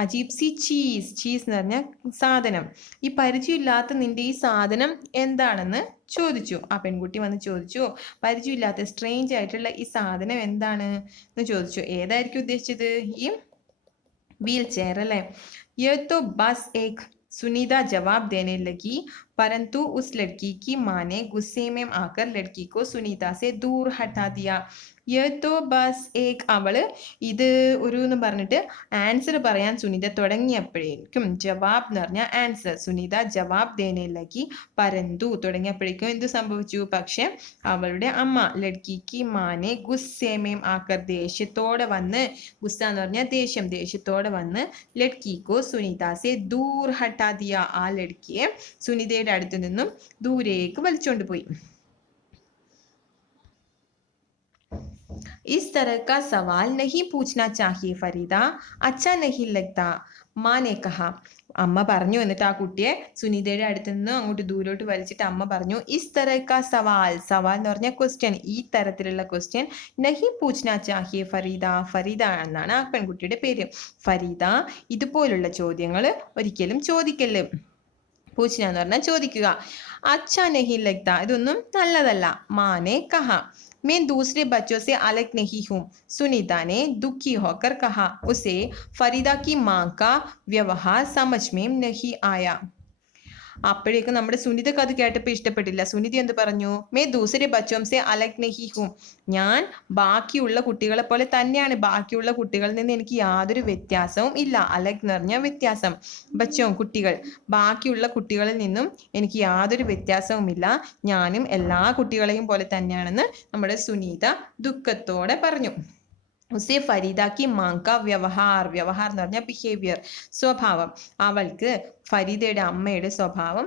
അജീബ് സി ചീസ് എന്ന് പറഞ്ഞാൽ സാധനം. ഈ പരിചയമില്ലാത്ത നിന്റെ ഈ സാധനം എന്താണെന്ന് ചോദിച്ചു. ആ പെൺകുട്ടി വന്ന് ചോദിച്ചു, പരിചയമില്ലാത്ത സ്ട്രേഞ്ച് ആയിട്ടുള്ള ഈ സാധനം എന്താണ് എന്ന് ചോദിച്ചു. ഏതായിരിക്കും ഉദ്ദേശിച്ചത്? ഈ വീൽ ചെയർ അല്ലേ? യേ തോ ബസ് ഏക്. സുനീത ജവാബ് ദേനെ ലഗി, परंतु उस लड़की की माँ ने गुस्से में आकर लड़की को सुनीता से दूर हटा दिया. യത്തോ ബസ് ഏക് അവള് ഇത് ഒരു എന്ന് പറഞ്ഞിട്ട് ആൻസർ പറയാൻ സുനിത തുടങ്ങിയപ്പോഴേക്കും ജവാബ് എന്ന് പറഞ്ഞാൽ ആൻസർ സുനിത ജവാബ് ദേനയിലേക്ക് പരന്തു തുടങ്ങിയപ്പോഴേക്കും എന്ത് സംഭവിച്ചു? പക്ഷെ അവളുടെ അമ്മ ലഡ്കിക്ക് മാനെ ഗുസ്സേമേം ആക്കർ ദേഷ്യത്തോടെ വന്ന്, ഗുസ്സ എന്ന് പറഞ്ഞാൽ ദേഷ്യം, ദേഷ്യത്തോടെ വന്ന് ലഡ്കിക്കോ സുനിത സെ ദൂർ ഹട്ടാ ദിയ, ആ ലഡ്കിയെ സുനിതയുടെ അടുത്ത് നിന്നും ദൂരേക്ക് വലിച്ചോണ്ട് പോയി. इस तरह का सवाल नहीं पूछना चाहिए फरीदा, अच्छा नहीं लगता, माँ ने कहा. അമ്മ പറഞ്ഞു. എന്നിട്ട് ആ കുട്ടിയെ സുനിതയുടെ അടുത്ത് നിന്ന് അങ്ങോട്ട് ദൂരോട്ട് വലിച്ചിട്ട് അമ്മ പറഞ്ഞു, ഇസ് തരക സവാൽ, സവാൽ എന്ന് പറഞ്ഞ ക്വസ്റ്റ്യൻ, ഈ തരത്തിലുള്ള ക്വസ്റ്റ്യൻ നഹി പൂച്ച്നാ ചാഹിയെ ഫരീദ, ഫരീദ എന്നാണ് ആ പെൺകുട്ടിയുടെ പേര്. ഫരീദ, ഇതുപോലുള്ള ചോദ്യങ്ങൾ ഒരിക്കലും ചോദിക്കല്. പൂച്ച്ന എന്ന് പറഞ്ഞാൽ ചോദിക്കുക. അച്ഛാ നഹി ലഗ്ത, ഇതൊന്നും നല്ലതല്ല. മാനെ കഹ. मैं दूसरे बच्चों से अलग नहीं हूँ, सुनीता ने दुखी होकर कहा. उसे फरीदा की माँ का व्यवहार समझ में नहीं आया. അപ്പോഴേക്കും നമ്മുടെ സുനിതക്ക് അത് കേട്ടപ്പോൾ ഇഷ്ടപ്പെട്ടില്ല. സുനിത എന്ത് പറഞ്ഞു? മേ ദൂസരെ ബച്ചോം സെ അലഗ് നഹി ഹൂം, ഞാൻ ബാക്കിയുള്ള കുട്ടികളെ പോലെ തന്നെയാണ്, ബാക്കിയുള്ള കുട്ടികളിൽ നിന്ന് എനിക്ക് യാതൊരു വ്യത്യാസവും ഇല്ല. അലഗ് എന്ന് പറഞ്ഞാൽ വ്യത്യാസം, ബച്ചോം കുട്ടികൾ, ബാക്കിയുള്ള കുട്ടികളിൽ നിന്നും എനിക്ക് യാതൊരു വ്യത്യാസവുമില്ല, ഞാനും എല്ലാ കുട്ടികളെയും പോലെ തന്നെയാണെന്ന് നമ്മുടെ സുനിത ദുഃഖത്തോടെ പറഞ്ഞു. ഉസേ ഫരീദ കി മാങ്ക വ്യവഹാർ, വ്യവഹാർ എന്ന് പറഞ്ഞാൽ ബിഹേവിയർ, സ്വഭാവം, അവൾക്ക് ഫരീദയുടെ അമ്മയുടെ സ്വഭാവം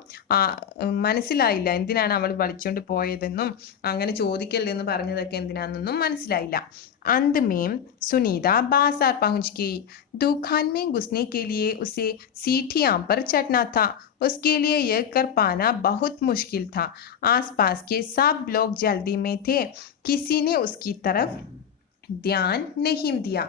മനസ്സിലായില്ല. എന്തിനാണ് അവൾ വലിച്ചോണ്ട് പോയതെന്നും അങ്ങനെ ചോദിക്കല്ലെന്ന് പറഞ്ഞതൊക്കെ എന്തിനാണെന്നൊന്നും മനസ്സിലായില്ല. अंत में सुनीता बाजार पहुंच गई. दुकान में घुसने के लिए उसे सीढ़ियों पर चढ़ना था. उसके लिए यह कर पाना बहुत मुश्किल था. आसपास के सब लोग जल्दी में थे, किसी ने उसकी तरफ ध्यान नहीं दिया.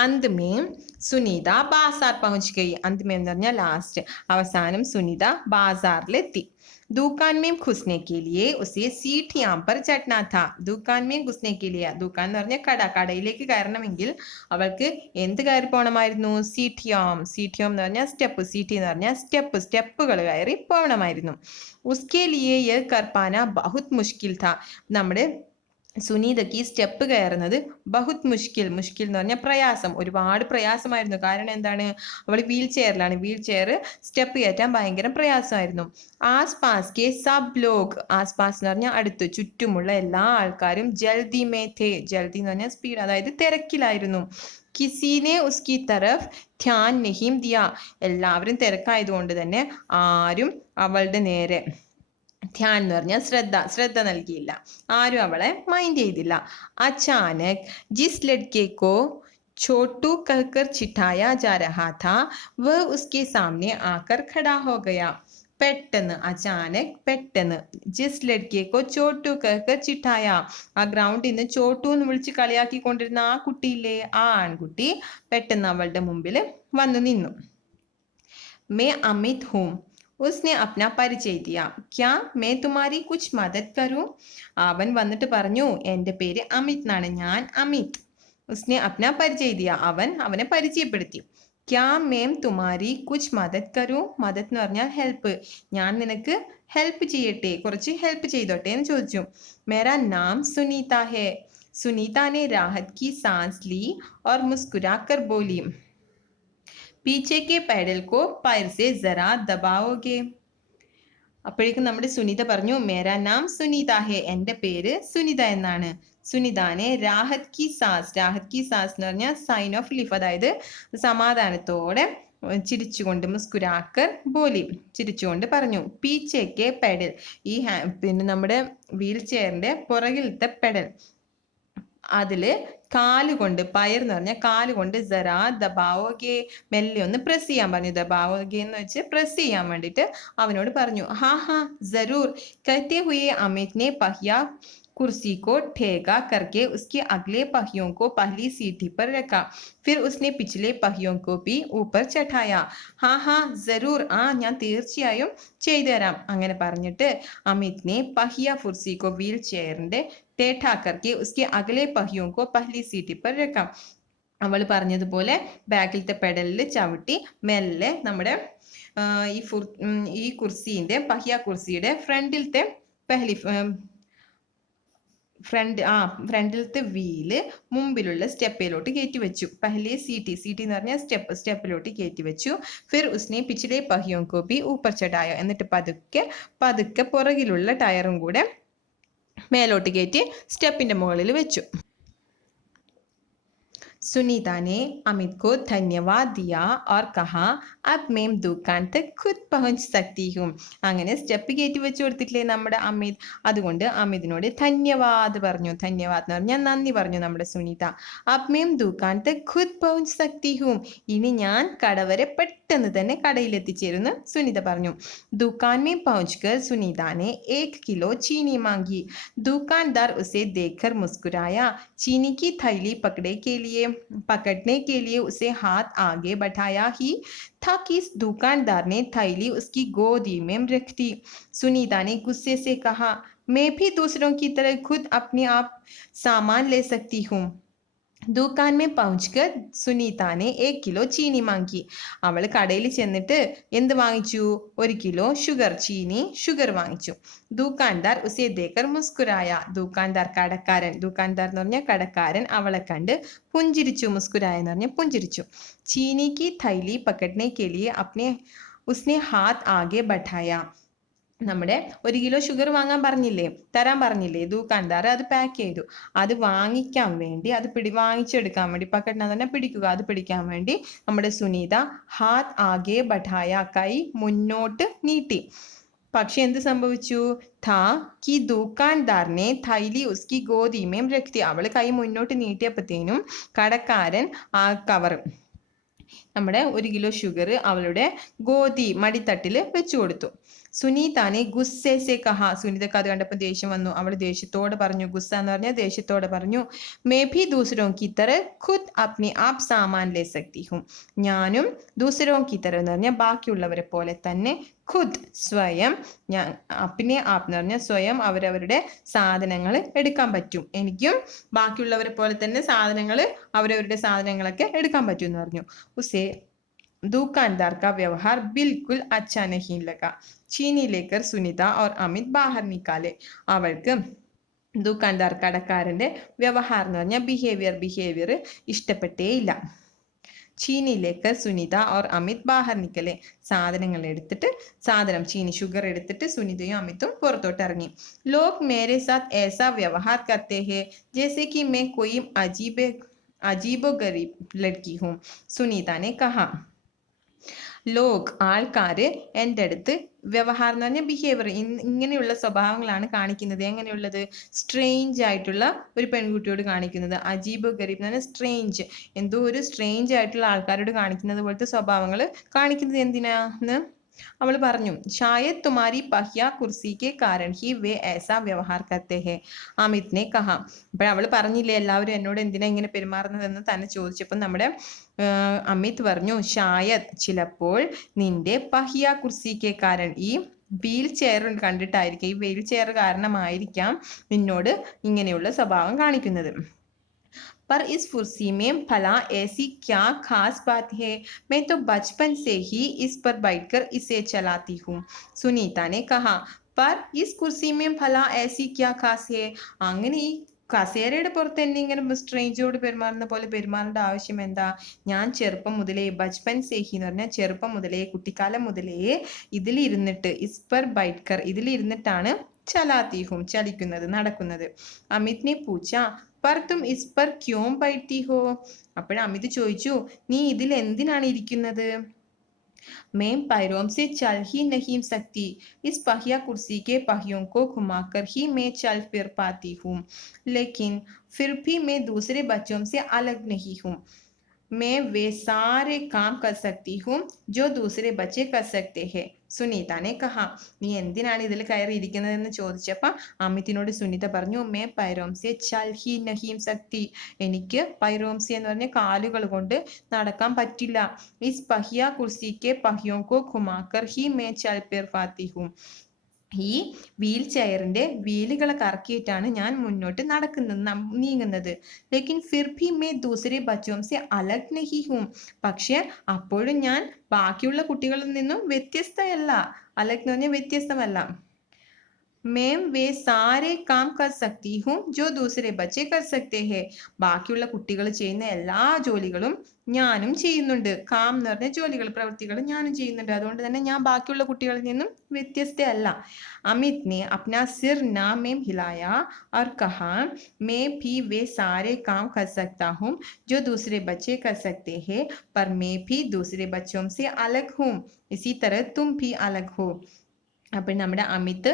अंत में സുനിത ബാസാർ പहुंच गई. अंत में എന്ന് പറഞ്ഞാൽ ലാസ്റ്റ്, അവസാനം സുനിത ബാസാറിലെത്തി. दुकान में घुसने के लिए उसे सीढ़ियों पर चढ़ना था. दुकान में घुसने के लिए, दुकान എന്ന് പറഞ്ഞാൽ കട, കടയിലേക്ക് കയറണമെങ്കിൽ അവൾക്ക് എന്ത് കയറി പോകണമായിരുന്നു? സീഠിയോം, സീഠിയോം എന്ന് പറഞ്ഞാൽ സ്റ്റെപ്പ്, സീഠി എന്ന് പറഞ്ഞാൽ സ്റ്റെപ്പ്, സ്റ്റെപ്പുകൾ കയറി പോകണമായിരുന്നു. ഉസ്കെ ലിയേ യഹ് കർ പാന ബഹുത് മുഷ്കിൽ था. നമ്മുടെ സുനീതയ്ക്ക് ഈ സ്റ്റെപ്പ് കയറുന്നത് ബഹുത് മുഷ്കിൽ, മുഷ്കിൽ എന്ന് പറഞ്ഞാൽ പ്രയാസം, ഒരുപാട് പ്രയാസമായിരുന്നു. കാരണം എന്താണ്? അവൾ വീൽ ചെയറിലാണ്, വീൽ ചെയർ സ്റ്റെപ്പ് കയറ്റാൻ ഭയങ്കര പ്രയാസമായിരുന്നു. ആസ് പാസ് കെ സബ് ലോഗ്, ആസ് പാസ് എന്ന് പറഞ്ഞാൽ അടുത്ത്, ചുറ്റുമുള്ള എല്ലാ ആൾക്കാരും ജൽദി മേ ഥേ, ജൽദി എന്ന് പറഞ്ഞാൽ സ്പീഡ്, അതായത് തിരക്കിലായിരുന്നു. കിസീനെ ഉസ്കി തരഫ് ധ്യാൻ നഹീം ദിയ, എല്ലാവരും തിരക്കായതുകൊണ്ട് തന്നെ ആരും അവളുടെ നേരെ, ധ്യാൻ എന്ന് പറഞ്ഞാൽ ശ്രദ്ധ, ശ്രദ്ധ നൽകിയില്ല, ആരും അവളെ മൈൻഡ് ചെയ്തില്ല. അച്ചാനക് ജിസ് ലഡ്കെ കോ छोटू कहकर चिढ़ाया जा रहा था वह उसके सामने आकर खड़ा हो गया. പെട്ടെന്ന്, അചാനക് പെട്ടെന്ന്, ജിസ് ലഡ്കിയെക്കോ ചോട്ടു കഹ്കർ ചിട്ടായ, ആ ഗ്രൗണ്ടിൽ നിന്ന് ചോട്ടു എന്ന് വിളിച്ച് കളിയാക്കിക്കൊണ്ടിരുന്ന ആ കുട്ടിയില്ലേ, ആ ആൺകുട്ടി പെട്ടെന്ന് അവളുടെ മുമ്പിൽ വന്നു നിന്നു. മേ അമിത് ഹൂം, उसने अपना परिचय दिया. क्या मैं तुम्हारी कुछ मदद करूं? അവൻ വന്നിട്ട് പറഞ്ഞു, എൻ്റെ പേര് അമിത് എന്നാണ്, ഞാൻ അമിത്. उसने अपना परिचय दिया, അവൻ അവനെ പരിചയപ്പെടുത്തി. क्या मैं तुम्हारी कुछ मदद करूं? മദത് എന്ന് പറഞ്ഞാൽ ഹെൽപ്പ്, ഞാൻ നിനക്ക് ഹെൽപ്പ് ചെയ്യട്ടെ, കുറച്ച് ഹെൽപ്പ് ചെയ്തോട്ടെ എന്ന് ചോദിച്ചു. मेरा नाम सुनीता है. सुनीता ने राहत की सांस ली और मुस्कुराकर बोली, पीछे के पैडल को पैर से जरा दबाओगे? അപ്പോഴേക്കും നമ്മുടെ സുനിത പറഞ്ഞു, മേരാ നാം സുനിത ഹെ, എൻ്റെ പേര് സുനിത എന്നാണ്. സുനിതാനെ രാഹത് കി സാസ്, രാഹത് കി സാസ് എന്ന് പറഞ്ഞാൽ സൈൻ ഓഫ് റിലീഫ്, അതായത് സമാധാനത്തോടെ ചിരിച്ചുകൊണ്ട്, മുസ്കുരാക്കർ ബോലി, ചിരിച്ചുകൊണ്ട് പറഞ്ഞു. പീച്ചേക്കെ പെഡൽ, ഈ പിന്നെ നമ്മുടെ വീൽ ചെയറിന്റെ പുറകിലത്തെ പെഡൽ, അതില് കാലുകൊണ്ട്, പയർ എന്ന് പറഞ്ഞാൽ കാലുകൊണ്ട് ജറാ ദബാവോഗെ, മെല്ലെ ഒന്ന് പ്രസ് ചെയ്യാൻ പറഞ്ഞു. ദബാവോഗെ എന്ന് വെച്ച് പ്രസ് ചെയ്യാൻ വേണ്ടിയിട്ട് അവനോട് പറഞ്ഞു. ഹാ ഹാ ജറൂർ कहते हुए अमित ने पहिया कुर्सी को ठेगा करके उसके अगले पहियों को पहली सीढ़ी पर रखा. फिर उसने पिछले पहियों को भी ऊपर चढ़ाया. हाँ हाँ जरूर, ആ ഞാൻ തീർച്ചയായും ചെയ്തു തരാം. അങ്ങനെ പറഞ്ഞിട്ട് അമിത് ने पहिया कुर्सी को व्हील ചെയറിന്റെ ठेठा करके उसके अगले पहियों को पहली सीढ़ी पर रखा. അവൾ പറഞ്ഞതുപോലെ ബാക്കിലത്തെ പെഡലിൽ ചവിട്ടി മെല്ലെ നമ്മുടെ ഈ കുർസീൻ്റെ പഹിയ കുർസിയുടെ ഫ്രണ്ടിലത്തെ പഹലി ഫ്രണ്ടിലത്തെ വീല് മുമ്പിലുള്ള സ്റ്റെപ്പിലോട്ട് കയറ്റി വെച്ചു. പഹലെ സീറ്റി എന്ന് പറഞ്ഞാൽ സ്റ്റെപ്പിലോട്ട് കയറ്റി വെച്ചു. ഫിർ ഉസ്നെ പിछले पहियों को भी ऊपर चढ़ाया. എന്നിട്ട് പതുക്കെ പുറകിലുള്ള ടയറും കൂടെ മേലോട്ട് കയറ്റി സ്റ്റെപ്പിന്റെ മുകളിൽ വെച്ചു. सुनीता ने अमित को धन्यवाद दिया और कहा अब मैं दुकान तक खुद पहुंच सकती हूँ. അങ്ങനെ സ്റ്റെപ്പ് കയറ്റി വെച്ച് കൊടുത്തിട്ടില്ലേ നമ്മുടെ അമിത്, അതുകൊണ്ട് അമിതിനോട് ധന്യവാദ് പറഞ്ഞു. ധന്യവാദ് എന്ന് പറഞ്ഞാൽ നന്ദി പറഞ്ഞു നമ്മുടെ സുനീത. अब मैं दुकान तक खुद पहुंच सकती हूँ. ഇനി ഞാൻ കട വരെ പെട്ടെന്ന് തന്നെ കടയിൽ എത്തിച്ചേരുന്നു സുനിത പറഞ്ഞു. दुकान में पहुंचकर सुनीता ने 1 किलो चीनी मांगी. दुकानदार उसे देखकर मुस्कुराया. चीनी की थैली पकड़ने के लिए उसे हाथ आगे बढ़ाया ही था कि दुकानदार ने थैली उसकी गोदी में रख दी. सुनीता ने गुस्से से कहा, मैं भी दूसरों की तरह खुद अपने आप सामान ले सकती हूँ. दुकान में पहुंचकर सुनीता ने 1 किलो चीनी मांगी. അവൾ കടയിൽ ചെന്നിട്ട് എന്ത് വാങ്ങിച്ചു? 1 കിലോ ഷുഗർ വാങ്ങിച്ചു. ദുക്കാൻദാർ ഉസേ ദേക്കർ മുസ്കുരായ. കടക്കാരൻ എന്ന് പറഞ്ഞാൽ കടക്കാരൻ അവളെ കണ്ട് പുഞ്ചിരിച്ചു. മുസ്കുരായ എന്ന് പറഞ്ഞാൽ പുഞ്ചിരിച്ചു. ചീനി കി थैली पकड़ने के लिए उसने हाथ आगे बढ़ाया. നമ്മുടെ 1 കിലോ ഷുഗർ തരാൻ പറഞ്ഞില്ലേ ദുക്കാൻദാർ, അത് പാക്ക് ചെയ്തു. അത് വാങ്ങിക്കാൻ വേണ്ടി വാങ്ങിച്ചെടുക്കാൻ വേണ്ടി പക്കട്ടെന്ന് പറഞ്ഞാൽ പിടിക്കുക, അത് പിടിക്കാൻ വേണ്ടി നമ്മുടെ സുനീത ഹാത്ത് ആകെ ബഠായ, കൈ മുന്നോട്ട് നീട്ടി. പക്ഷെ എന്ത് സംഭവിച്ചു? കി ദുക്കാൻദാറിനെ थैली उसकी गोदी में रख दी. അവൾ കൈ മുന്നോട്ട് നീട്ടിയപ്പോഴത്തേനും കടക്കാരൻ ആ കവർ, നമ്മുടെ 1 കിലോ ഷുഗർ അവളുടെ മടിത്തട്ടിൽ വെച്ചു കൊടുത്തു. സുനീതാനെ ഗുസ്സേ സെ കഹാ. സുനീതക്ക് അത് കണ്ടപ്പോൾ ദേഷ്യം വന്നു. അവൾ ദേഷ്യത്തോടെ പറഞ്ഞു, ഗുസ്സ എന്ന് പറഞ്ഞാൽ ദേഷ്യത്തോടെ പറഞ്ഞു, മേ ഭി ദൂസരോं की तरह खुद अपने आप सामान ले सकती हूँ. ഞാനും ദൂസരോं की तरह എന്ന് പറഞ്ഞാൽ ബാക്കിയുള്ളവരെ പോലെ തന്നെ ഖുദ് സ്വയം, ഞാൻ അപ്നെ ആപ്പ് എന്ന് പറഞ്ഞാൽ സ്വയം അവരവരുടെ സാധനങ്ങൾ എടുക്കാൻ പറ്റും. എനിക്കും ബാക്കിയുള്ളവരെ പോലെ തന്നെ അവരവരുടെ സാധനങ്ങളൊക്കെ എടുക്കാൻ പറ്റും എന്ന് പറഞ്ഞു. ഉസേ दुकानदार का व्यवहार बिल्कुल अच्छा नहीं लगा. चीनी लेकर सुनीता और अमित बाहर निकाले. അവൾക്ക് ദുക്കാൻദാർ കടക്കാരന്റെ വ്യവഹാരം എന്ന് പറഞ്ഞാൽ ബിഹേവിയർ ഇഷ്ടപ്പെട്ടേയില്ല. ചീനി ലേക്കർ സുനിത और അമിത് ബാഹർ നിക്കലെ. ചീനി ഷുഗർ എടുത്തിട്ട് സുനിതയും അമിതും പുറത്തോട്ട് ഇറങ്ങി. ലോഗ് മേരെ സാത്ത് ऐसा व्यवहार करते हैं जैसे कि मैं कोई अजीबो गरीब लड़की हूँ. सुनीता ने कहा. ആൾക്കാര് എൻ്റെ അടുത്ത് വ്യവഹാരം എന്ന് പറഞ്ഞാൽ ബിഹേവിയർ ഇങ്ങനെയുള്ള സ്വഭാവങ്ങളാണ് കാണിക്കുന്നത്. എങ്ങനെയുള്ളത്? സ്ട്രേഞ്ച് ആയിട്ടുള്ള ഒരു പെൺകുട്ടിയോട് കാണിക്കുന്നത്. അജീബ് ഗരീബ് എന്ന് പറഞ്ഞാൽ സ്ട്രേഞ്ച്, എന്തോ ഒരു സ്ട്രേഞ്ച് ആയിട്ടുള്ള ആൾക്കാരോട് കാണിക്കുന്നത് പോലത്തെ സ്വഭാവങ്ങൾ കാണിക്കുന്നത് എന്തിനാന്ന് അവൾ പറഞ്ഞു. ഷായദ് തുമാരി പഹിയ കുർസി കെ കാരൺ ഹി വേ ऐसा വ്യവഹാർ करते हैं. അമിത് ने कहा. അപ്പോൾ അവൾ പറഞ്ഞില്ലേ എല്ലാവരും എന്നോട് എന്തിനാ ഇങ്ങനെ പെരുമാറുന്നതെന്ന് തന്നെ ചോദിച്ചപ്പോൾ നമ്മുടെ അമിത് പറഞ്ഞു, ഷായദ് ചിലപ്പോൾ നിന്റെ പഹിയ കുർസി കെ കാരൺ, ഈ വീൽ ചെയർ കണ്ടിട്ടായിരിക്കും, ഈ വീൽ ചെയർ കാരണമായിരിക്കാം നിന്നോട് ഇങ്ങനെയുള്ള സ്വഭാവം കാണിക്കുന്നത്. पर इस कुर्सी में भला ऐसी क्या खास बात है? मैं तो बचपन से ही इस पर बैठकर इसे चलाती हूँ. सुनीता ने कहा. पर इस कुर्सी में भला ऐसी क्या खास है? അങ്ങനെ ഈ കസേരയുടെ പുറത്ത് എന്നെ ഇങ്ങനെ സ്ട്രേഞ്ചോട് പെരുമാറുന്ന പോലെ പെരുമാറേണ്ട ആവശ്യം എന്താ? ഞാൻ ചെറുപ്പം മുതലേ, ബച്പൻ സേഹി എന്ന് പറഞ്ഞാൽ ചെറുപ്പം മുതലേ, കുട്ടിക്കാലം മുതലേ ഇതിലിരുന്നിട്ട്, ഇസ്പർ ബൈറ്റ്കർ, ഇതിലിരുന്നിട്ടാണ് ചലാത്തി ഹും, ചലിക്കുന്നത്, നടക്കുന്നത്. അമിത് നെ പൂച്ച, पर तुम इस पर क्यों बैठती हो? അപ്പോൾ അമിത് ചോദിച്ചു, നീ ഇതിൽ എന്തിനാണ് ഇരിക്കുന്നത്? मैं पैरों से चल ही नहीं सकती. इस पहिया कुर्सी के पहियों को घुमाकर ही मैं चल फिर पाती हूँ, लेकिन फिर भी मैं दूसरे बच्चों से अलग नहीं हूँ. मैं वे सारे काम कर सकती हूँ जो दूसरे बच्चे कर सकते हैं. സുനീതാനെ കഹാ. നീ എന്തിനാണ് ഇതിൽ കയറി ഇരിക്കുന്നതെന്ന് ചോദിച്ചപ്പോൾ അമിതിനോട് സുനീത പറഞ്ഞു, മേ പൈറോംസെ ചൽ ഹി നഹീം സക്തി. എനിക്ക് പൈറോംസി എന്ന് പറഞ്ഞ കാലുകൾ കൊണ്ട് നടക്കാൻ പറ്റില്ല. ഇസ് പഹിയ കുർസി കെ പഹിയോं को घुमाकर ही मैं चल फिर पाती हूँ. ഈ വീൽ ചെയറിന്റെ വീലുകളെ കറക്കിയിട്ടാണ് ഞാൻ മുന്നോട്ട് നീങ്ങുന്നത്. ലേക്കിൻ ഫിർ ഭി മേ ദൂസരെ ബച്ചോം സെ അലഗ് നഹി ഹൂം. പക്ഷെ അപ്പോഴും ഞാൻ ബാക്കിയുള്ള കുട്ടികളിൽ നിന്നും വ്യത്യസ്തയല്ല. അലഗ് എന്ന് പറഞ്ഞാൽ വ്യത്യസ്തമല്ല. मैं वे सारे काम कर सकती हूँ जो दूसरे बच्चे कर सकते हैं. ബാക്കിയുള്ള കുട്ടികൾ ചെയ്യുന്ന എല്ലാ ജോലികളും ഞാനും ചെയ്യുന്നുണ്ട്. കാം എന്ന് പറഞ്ഞ ജോലികൾ, പ്രവൃത്തികൾ ഞാനും ചെയ്യുന്നുണ്ട്. അതുകൊണ്ട് തന്നെ ഞാൻ ബാക്കിയുള്ള കുട്ടികളിൽ നിന്നും വ്യത്യസ്തയല്ല. अमित ने अपना सिर नाम में हिलाया और कहा, मैं भी वे सारे काम कर सकता हूँ जो दूसरे बच्चे कर सकते हैं, पर मैं भी दूसरे बच्चों से अलग हूँ. इसी तरह तुम भी अलग हो. അപ്പോൾ നമ്മുടെ അമിത്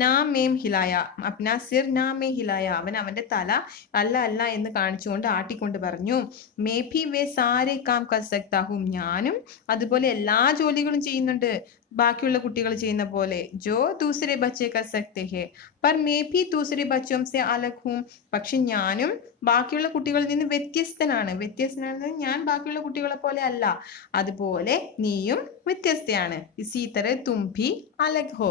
നാമേം ഹിലായ, അപ്നാ സിർ നാമേ ഹിലായ, അവന്റെ തല അല്ല അല്ല എന്ന് കാണിച്ചുകൊണ്ട് ആട്ടിക്കൊണ്ട് പറഞ്ഞു. മേ ഭി വേ സാരേ കാം കർ സക്താ ഹൂം. ഞാനും അതുപോലെ എല്ലാ ജോലികളും ചെയ്യുന്നുണ്ട് ബാക്കിയുള്ള കുട്ടികൾ ചെയ്യുന്ന പോലെ. ജോ ദൂസരെ ബച്ചേ കർ സക്തേ ഹേ പർ മേ ഭി ദൂസരെ ബച്ചോം സെ അലഗ് ഹൂം. പക്ഷെ ഞാനും ബാക്കിയുള്ള കുട്ടികളിൽ നിന്ന് വ്യത്യസ്തനാണ്. ഞാൻ ബാക്കിയുള്ള കുട്ടികളെ പോലെ അല്ല. അതുപോലെ നീയും വ്യത്യസ്തയാണ്. ഇസീ തരഹ് തും ഭി അലഗ് ഹോ.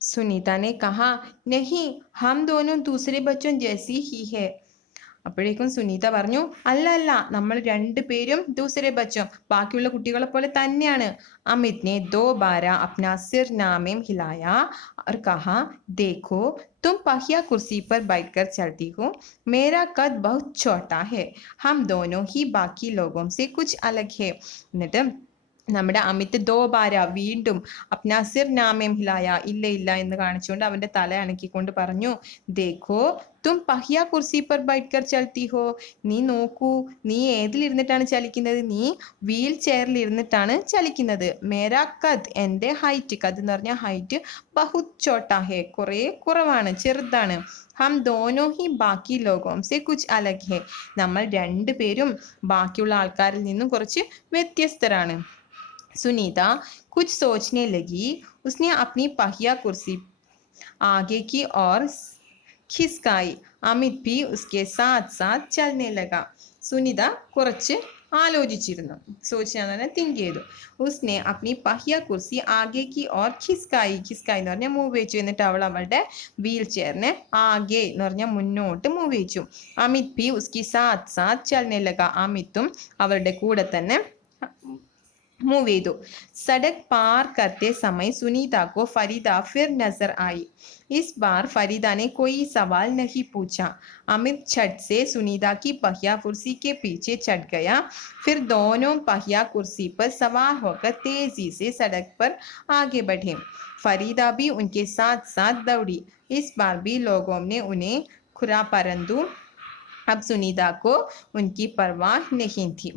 സുനീത ने कहा, नहीं हम दोनों दूसरे बच्चों जैसी ही है. അപ്പോഴേക്കും സുനീത പറഞ്ഞു, അല്ല അല്ല, നമ്മൾ രണ്ടുപേരും ദൂസരെ ബച്ചോ, ബാക്കിയുള്ള കുട്ടികളെ പോലെ തന്നെയാണ്. അമിത് ने दो बार अपना सिर नामे हिलाया और कहा, देखो तुम पहिया कुर्सी पर बैठकर चलती हो, मेरा कद बहुत छोटा है, हम दोनों ही बाकी लोगों से कुछ अलग है. എന്നിട്ട് നമ്മുടെ അമിത് ദോബാര വീണ്ടും അപ്നാ സിർ നാമേം ഹിലായ, ഇല്ല എന്ന് കാണിച്ചുകൊണ്ട് അവന്റെ തല അണക്കിക്കൊണ്ട് പറഞ്ഞു, ദേഖോ തും പഹിയ കുർസി പർ ബൈഠ്കർ ചൽത്തി ഹോ. നീ നോക്കൂ, നീ ഏതിലിരുന്നിട്ടാണ് ചലിക്കുന്നത്? നീ വീൽ ചെയറിൽ ഇരുന്നിട്ടാണ് ചലിക്കുന്നത്. മേരാ കദ്, എന്റെ ഹൈറ്റ്, കദ് എന്ന് പറഞ്ഞാൽ ഹൈറ്റ്, ബഹുത് ചോട്ടാ ഹേ, കുറെ കുറവാണ്, ചെറുതാണ്. ഹം ദോനോ ഹി ബാക്കി ലോകോം സെ കുച്ച് അലഗ് ഹേ. നമ്മൾ രണ്ടുപേരും ബാക്കിയുള്ള ആൾക്കാരിൽ നിന്നും കുറച്ച് വ്യത്യസ്തരാണ്. सुनीता कुछ सोचने लगी. उसने अपनी पहिया कुर्सी आगे की ओर खिसकाई. अमित भी उसके साथ साथ चलने लगा. സുനിത കുറച്ച് ആലോചിച്ചിരുന്നു. സോച്ചാന്ന് തിങ്ക് ചെയ്തു. ഉസ്നെ അപ്നി പഹിയ കുർസി ആഗേക്ക് ഓർ ഖിസ്കായി എന്ന് പറഞ്ഞാൽ മൂവ് വെച്ചു. എന്നിട്ട് അവൾ അവളുടെ വീൽ ചെയറിനെ ആകെ എന്ന് പറഞ്ഞാൽ മുന്നോട്ട് മൂവ് വെച്ചു. അമിത് ഭി ഉസ്കി സാത്ത് സാത്ത് ചലനെ ലഗ. അമിത്തും അവളുടെ കൂടെ തന്നെ मूव ചെയ്തു. सड़क पार करते समय सुनीता को फरीदा फिर नजर आई. इस बार फरीदा ने कोई सवाल नहीं पूछा. अमित झट से सुनीता की पहिया कुर्सी के पीछे चढ़ गया. फिर दोनों पहिया कुर्सी पर सवार होकर तेजी से सड़क पर आगे बढ़े. फरीदा भी उनके साथ साथ दौड़ी. इस बार भी लोगों ने उन्हें खुरा परंतु अब सुनीता को उनकी परवाह नहीं थी.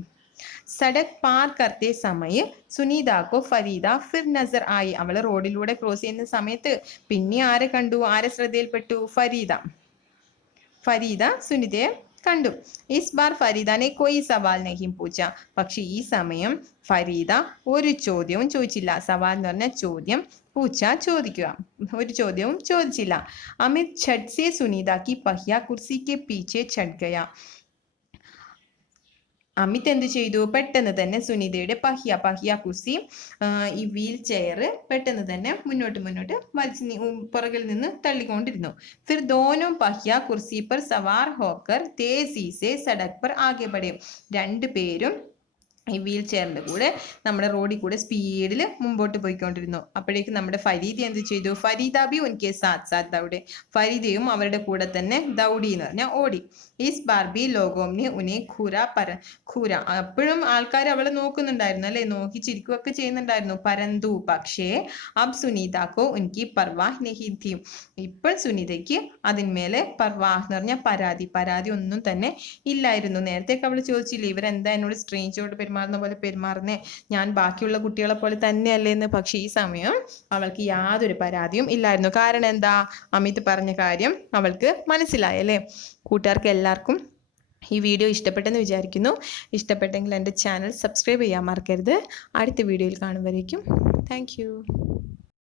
സഡക് പാർ കർത്തേ സമയ സുനീതാക്കോ ഫരീദ ഫിർ നസർ ആയി. അവള് റോഡിലൂടെ ക്രോസ് ചെയ്യുന്ന സമയത്ത് പിന്നെ ആരെ കണ്ടു? ആരെ ശ്രദ്ധയിൽപ്പെട്ടു? ഫരീദ സുനിതയെ കണ്ടു. ഇസ് ബാർ ഫരീദാനെ കോയി സവാൽ നഹീം പൂച്ച. പക്ഷെ ഈ സമയം ഫരീദ ഒരു ചോദ്യവും ചോദിച്ചില്ല. സവാൽ എന്ന് പറഞ്ഞ ചോദ്യം, പൂച്ച ചോദിക്കുക. ഒരു ചോദ്യവും ചോദിച്ചില്ല. അമിത് ഛട്ട് സെ സുനീത കി पहिया കുർസി കെ പീछे ഛട്ട് ഗയാ. അമിത് എന്ത് ചെയ്തു? പെട്ടെന്ന് തന്നെ സുനിതയുടെ പഹിയ കുർസി, ഈ വീൽ ചെയർ പെട്ടെന്ന് തന്നെ മുന്നോട്ട് വലിച്ച് പുറകിൽ നിന്ന് തള്ളിക്കൊണ്ടിരുന്നു. ഫിർ ദോനോ പഹിയ കുർസി പർ സവാർ ഹോക്കർ തേസി സെ സഡക് പർ ആകെ ബഡേ. രണ്ടുപേരും ഈ വീൽ ചെയറിന്റെ കൂടെ നമ്മുടെ റോഡിൽ കൂടെ സ്പീഡിൽ മുമ്പോട്ട് പോയിക്കൊണ്ടിരുന്നു. അപ്പോഴേക്കും നമ്മുടെ ഫരീദ എന്ത് ചെയ്തു? ഫരീദ ബി ഉൻകെ സാത്ത് സാത്ത് ദൗഡെ. ഫരീദയും അവരുടെ കൂടെ തന്നെ ദൗഡി എന്ന് പറഞ്ഞാൽ ഓടി. ഈസ് ബാർബി ലോകോംനെ ഉനെ ഖൂര. അപ്പോഴും ആൾക്കാർ അവളെ നോക്കുന്നുണ്ടായിരുന്നു അല്ലെ, നോക്കി ചിരിക്കുകയൊക്കെ ചെയ്യുന്നുണ്ടായിരുന്നു. പരന്തു പക്ഷേ അബ് സുനീതാക്കോ ഉൻകി പർവാഹ് നഹി ഥി. ഇപ്പോൾ സുനിതയ്ക്ക് അതിന്മേലെ പർവാഹ് എന്ന് പറഞ്ഞാൽ പരാതി ഒന്നും തന്നെ ഇല്ലായിരുന്നു. നേരത്തേക്ക് അവൾ ചോദിച്ചില്ലേ, ഇവരെന്താ എന്നോട് സ്ട്രേഞ്ചോട് പെരുമാറുന്ന പോലെ പെരുമാറുന്നേ, ഞാൻ ബാക്കിയുള്ള കുട്ടികളെ പോലെ തന്നെയല്ലേന്ന്. പക്ഷെ ഈ സമയം അവൾക്ക് യാതൊരു പരാതിയും ഇല്ലായിരുന്നു. കാരണം എന്താ? അമിത് പറഞ്ഞ കാര്യം അവൾക്ക് മനസ്സിലായല്ലേ. കൂട്ടുകാർക്ക് എല്ലാവർക്കും ഈ വീഡിയോ ഇഷ്ടപ്പെട്ടെന്ന് വിചാരിക്കുന്നു. ഇഷ്ടപ്പെട്ടെങ്കിൽ എൻ്റെ ചാനൽ സബ്സ്ക്രൈബ് ചെയ്യാൻ മറക്കരുത്. അടുത്ത വീഡിയോയിൽ കാണുമ്പോഴേക്കും താങ്ക് യു.